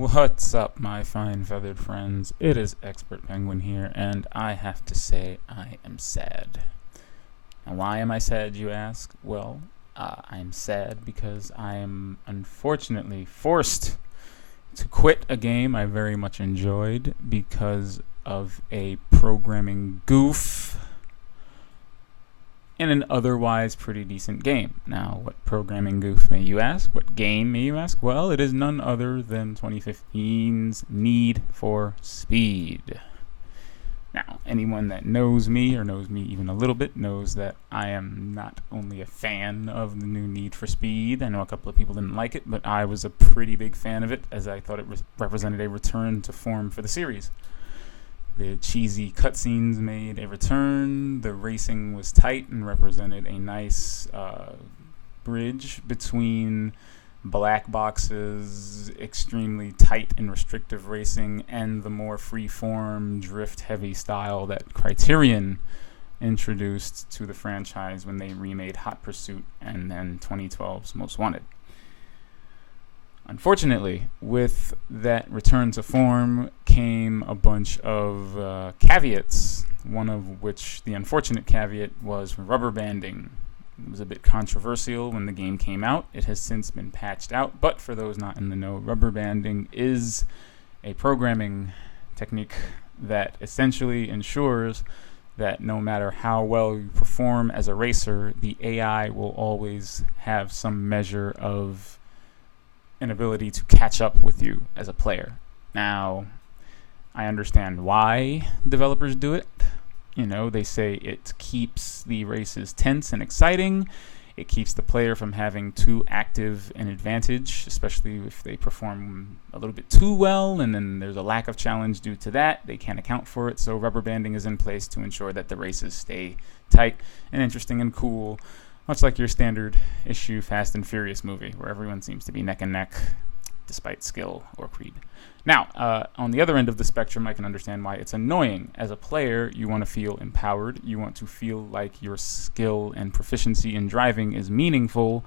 What's up, my fine feathered friends? It is Expert Penguin here, and I have to say I am sad. Now, why am I sad, you ask? Well, I'm sad because I am unfortunately forced to quit a game I very much enjoyed because of a programming goof in an otherwise pretty decent game. Now, what programming goof may you ask? What game may you ask? Well, it is none other than 2015's Need for Speed. Now, anyone that knows me, or knows me even a little bit, knows that I am not only a fan of the new Need for Speed. I know a couple of people didn't like it, but I was a pretty big fan of it, as I thought it represented a return to form for the series. The cheesy cutscenes made a return. The racing was tight and represented a nice bridge between black boxes, extremely tight and restrictive racing, and the more free-form, drift-heavy style that Criterion introduced to the franchise when they remade Hot Pursuit and then 2012's Most Wanted. Unfortunately, with that return to form came a bunch of caveats, one of which, the unfortunate caveat, was rubberbanding. It was a bit controversial when the game came out. It has since been patched out, but for those not in the know, rubberbanding is a programming technique that essentially ensures that no matter how well you perform as a racer, the AI will always have some measure of an ability to catch up with you as a player. Now, I understand why developers do it. You know, they say it keeps the races tense and exciting. It keeps the player from having too active an advantage, especially if they perform a little bit too well, and then there's a lack of challenge due to that. They can't account for it, so rubber banding is in place to ensure that the races stay tight and interesting and cool, much like your standard issue Fast and Furious movie, where everyone seems to be neck and neck, despite skill or creed. Now, on the other end of the spectrum, I can understand why it's annoying. As a player, you want to feel empowered. You want to feel like your skill and proficiency in driving is meaningful,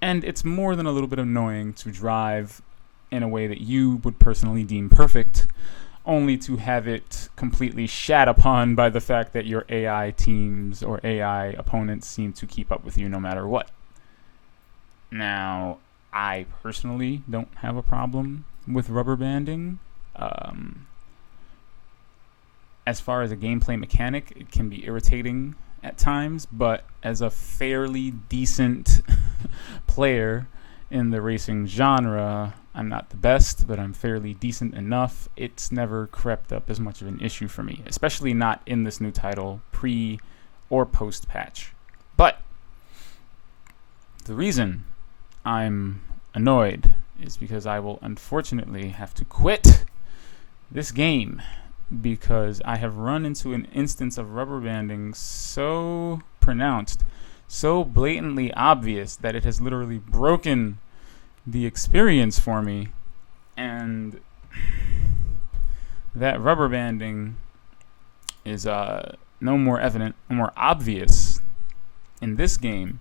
and it's more than a little bit annoying to drive in a way that you would personally deem perfect, only to have it completely shat upon by the fact that your AI teams or AI opponents seem to keep up with you no matter what. Now, I personally don't have a problem with rubber banding. As far as a gameplay mechanic, it can be irritating at times, but as a fairly decent player in the racing genre, I'm not the best, but I'm fairly decent enough. It's never crept up as much of an issue for me, especially not in this new title, pre or post patch. But the reason I'm annoyed is because I will unfortunately have to quit this game because I have run into an instance of rubber banding so pronounced, so blatantly obvious, that it has literally broken the experience for me. And that rubber banding is no more evident, more obvious in this game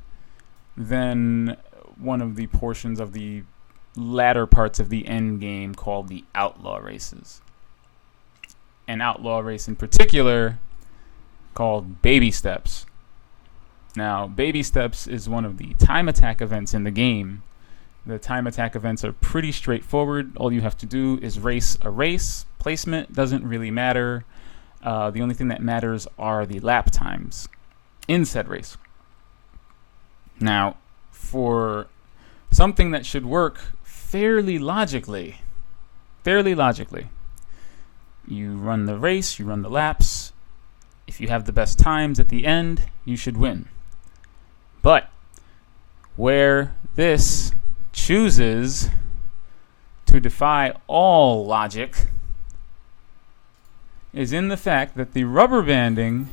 than one of the portions of the latter parts of the end game called the outlaw races. An outlaw race in particular called Baby Steps. Now, Baby Steps is one of the time attack events in the game. The time attack events are pretty straightforward. All you have to do is race a race. Placement doesn't really matter. The only thing that matters are the lap times in said race. Now, for something that should work fairly logically, you run the race, you run the laps. If you have the best times at the end, you should win. But where this chooses to defy all logic is in the fact that the rubber banding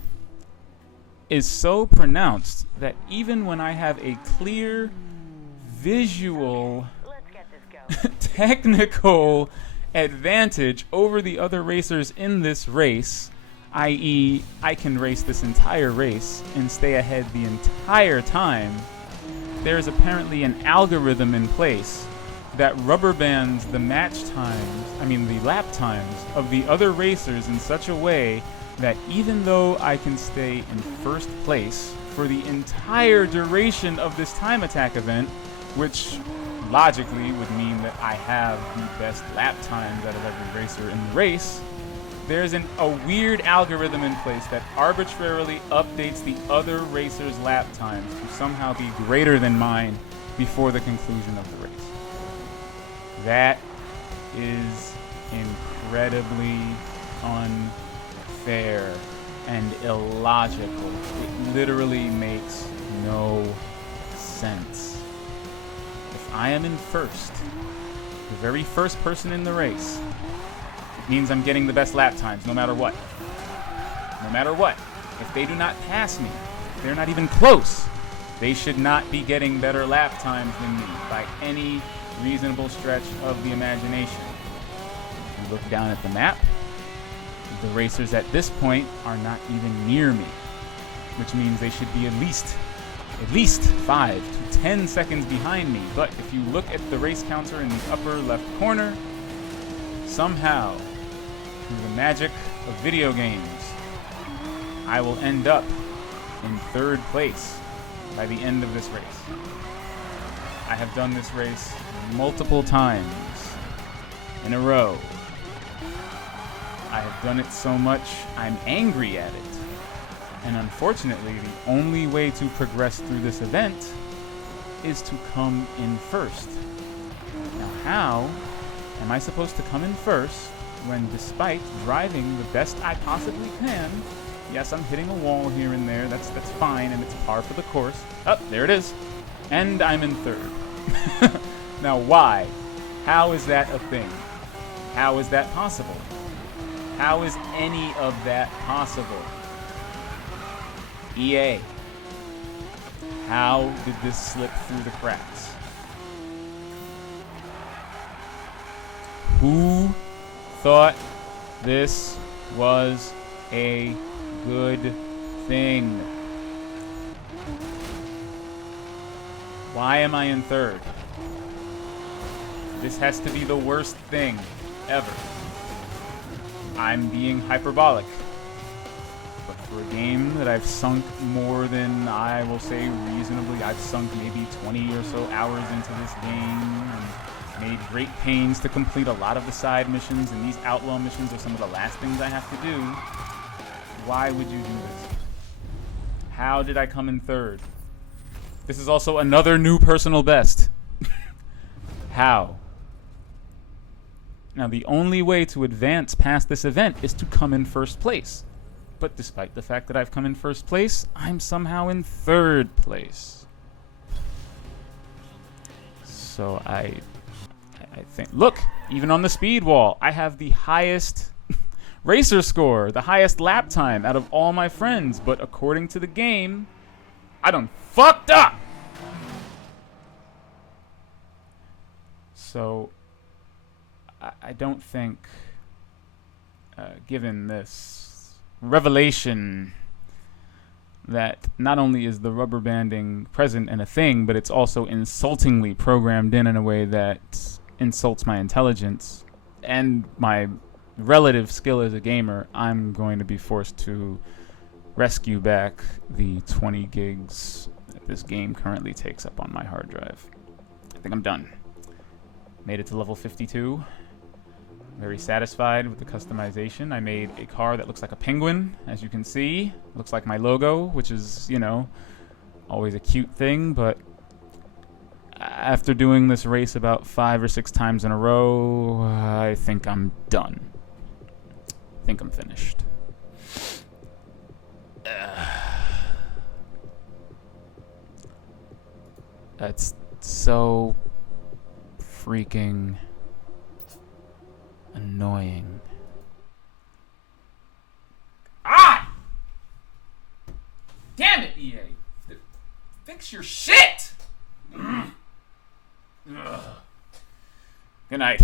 is so pronounced that even when I have a clear visual technical advantage over the other racers in this race, i.e., I can race this entire race and stay ahead the entire time, there is apparently an algorithm in place that rubber bands the the lap times of the other racers in such a way that even though I can stay in first place for the entire duration of this time attack event, which logically would mean that I have the best lap times out of every racer in the race, there's a weird algorithm in place that arbitrarily updates the other racers' lap times to somehow be greater than mine before the conclusion of the race. That is incredibly unfair and illogical. It literally makes no sense. If I am in first, the very first person in the race, it means I'm getting the best lap times no matter what. No matter what. If they do not pass me, they're not even close. They should not be getting better lap times than me by any reasonable stretch of the imagination. You look down at the map, the racers at this point are not even near me, which means they should be at least 5 to 10 seconds behind me. But if you look at the race counter in the upper left corner, somehow, through the magic of video games, I will end up in third place by the end of this race. I have done this race multiple times in a row. I have done it so much, I'm angry at it. And unfortunately, the only way to progress through this event is to come in first. Now, how am I supposed to come in first when, despite driving the best I possibly can, yes, I'm hitting a wall here and there, that's fine, and it's par for the course. Oh, there it is. And I'm in third. Now, why? How is that a thing? How is that possible? How is any of that possible? EA, how did this slip through the cracks? Who thought this was a good thing? Why am I in third? This has to be the worst thing ever. I'm being hyperbolic. But for a game that I've sunk more than, I will say reasonably, I've sunk maybe 20 or so hours into this game and made great pains to complete a lot of the side missions, and these outlaw missions are some of the last things I have to do. Why would you do this? How did I come in third? This is also another new personal best. How? Now, the only way to advance past this event is to come in first place. But despite the fact that I've come in first place, I'm somehow in third place. So I think, look, even on the speed wall, I have the highest racer score, the highest lap time out of all my friends. But according to the game, I done fucked up. So I don't think, given this revelation that not only is the rubber banding present and a thing, but it's also insultingly programmed in a way that insults my intelligence and my relative skill as a gamer, I'm going to be forced to rescue back the 20 gigs that this game currently takes up on my hard drive. I think I'm done. Made it to level 52. Very satisfied with the customization. I made a car that looks like a penguin, as you can see. Looks like my logo, which is, you know, always a cute thing, but after doing this race about 5 or 6 times in a row, I think I'm done. I think I'm finished. That's so freaking annoying. Ah! Damn it, EA! Fix your shit! Good night.